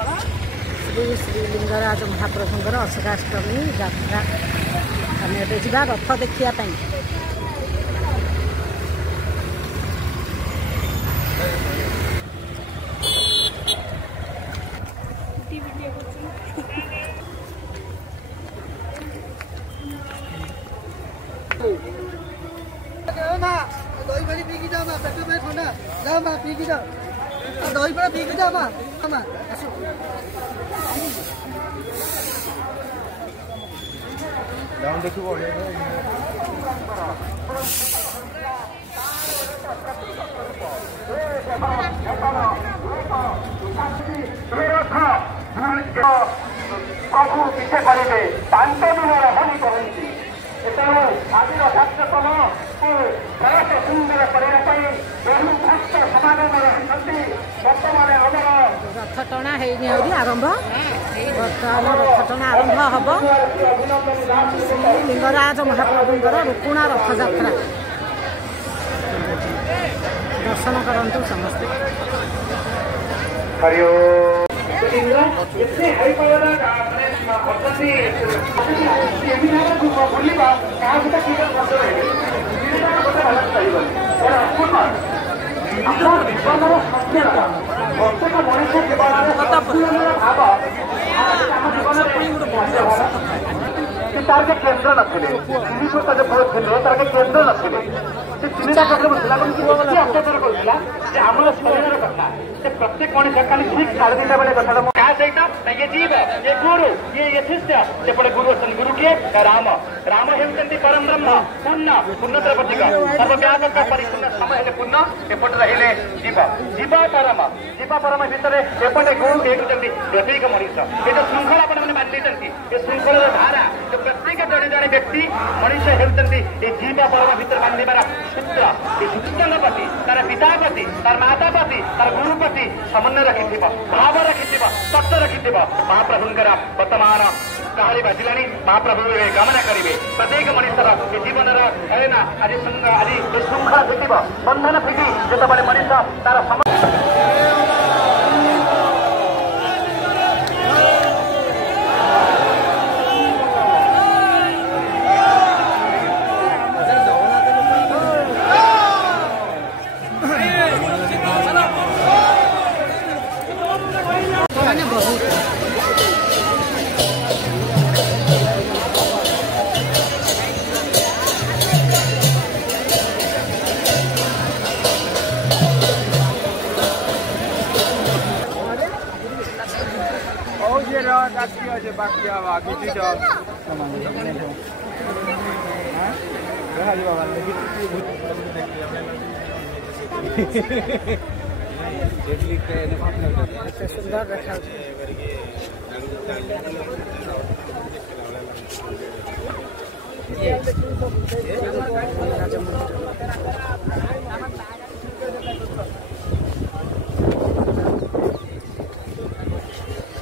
श्री श्री लिंगराज महाप्रभुंर अष्टाष्टमी यात्रा आम जा रथ देखा। दही पानी पी जाओ पेट में ठंडा जाओ माँ पी जाओ दही पानी पी जाओ माँ देखो प्रभु पीछे करेंगे 5 दिन रही करती तेणु आज रथोत्सव को सरस सुंदर करने बहु भक्त समागम रही बर्तमान आमर रथ टणा आरंभ बर्तमान रथ टणा आरंभ हम लिंगराज महाप्रभुंर रुकुणा रथ यात्रा दर्शन करंतु समस्ते। तार के केन्द्र नथिले तार के केन्द्र नथिले तीनटा पत्र बसला अत्याचार करूला आमर शरीर कथा प्रत्येक मनुष्य खाली ठीक 3:30 बेले कथा क्या सहित ये जीव ये गुरु ये शिष्य सेपटे गुरु गुरु किए राम राम हेउचंती परम ब्रह्म पूर्ण पूर्णतर प्रतीक सर्वव्यापक परिपूर्ण समय हेले पूर्ण एपटे रहिले जीव जीव परम भितर एपटे गुरु हेउचंती प्रत्येक मनुष्य ये श्रृंखला आपण माने बांधी चंती ये श्रृंखला धारा प्रत्येक जड़े जड़े व्यक्ति मनुष्य हेउचंती ये जीव परम भितर बांधीबार सूत्र ये शिक्षण प्रति तार पिता प्रति तार माता प्रति तार गुरु प्रति समन्वय रखि भाव रखि तत्व रखि महाप्रभुंकर वर्तमान कहली बाजिला महाप्रभु कामना करेंगे प्रत्येक मनुष्यर जीवन आज श्रृंखला फिट बंधन फिटी जो मनुष्य तार बाकी आगे सुंदर देखा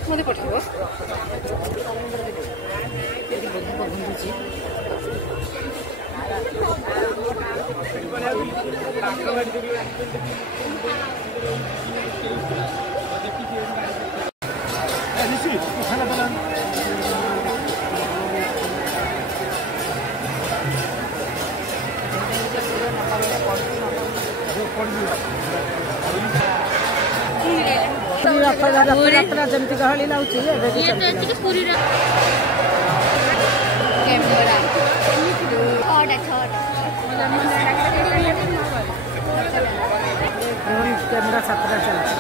मत पठेब यात्रा जमती गहली लाउची पूरी कैमरा 7 चलती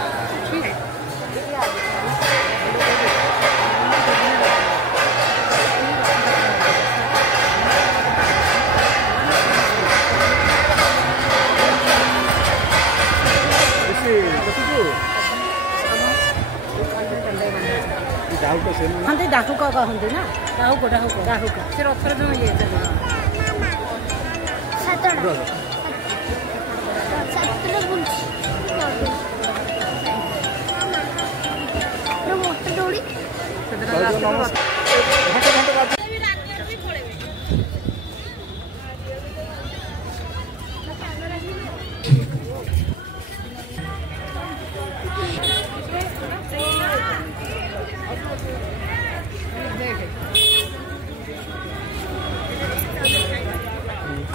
हाँ डाहुक कहते ना डाहुक से रथर जो ये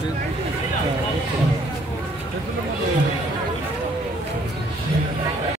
ସେ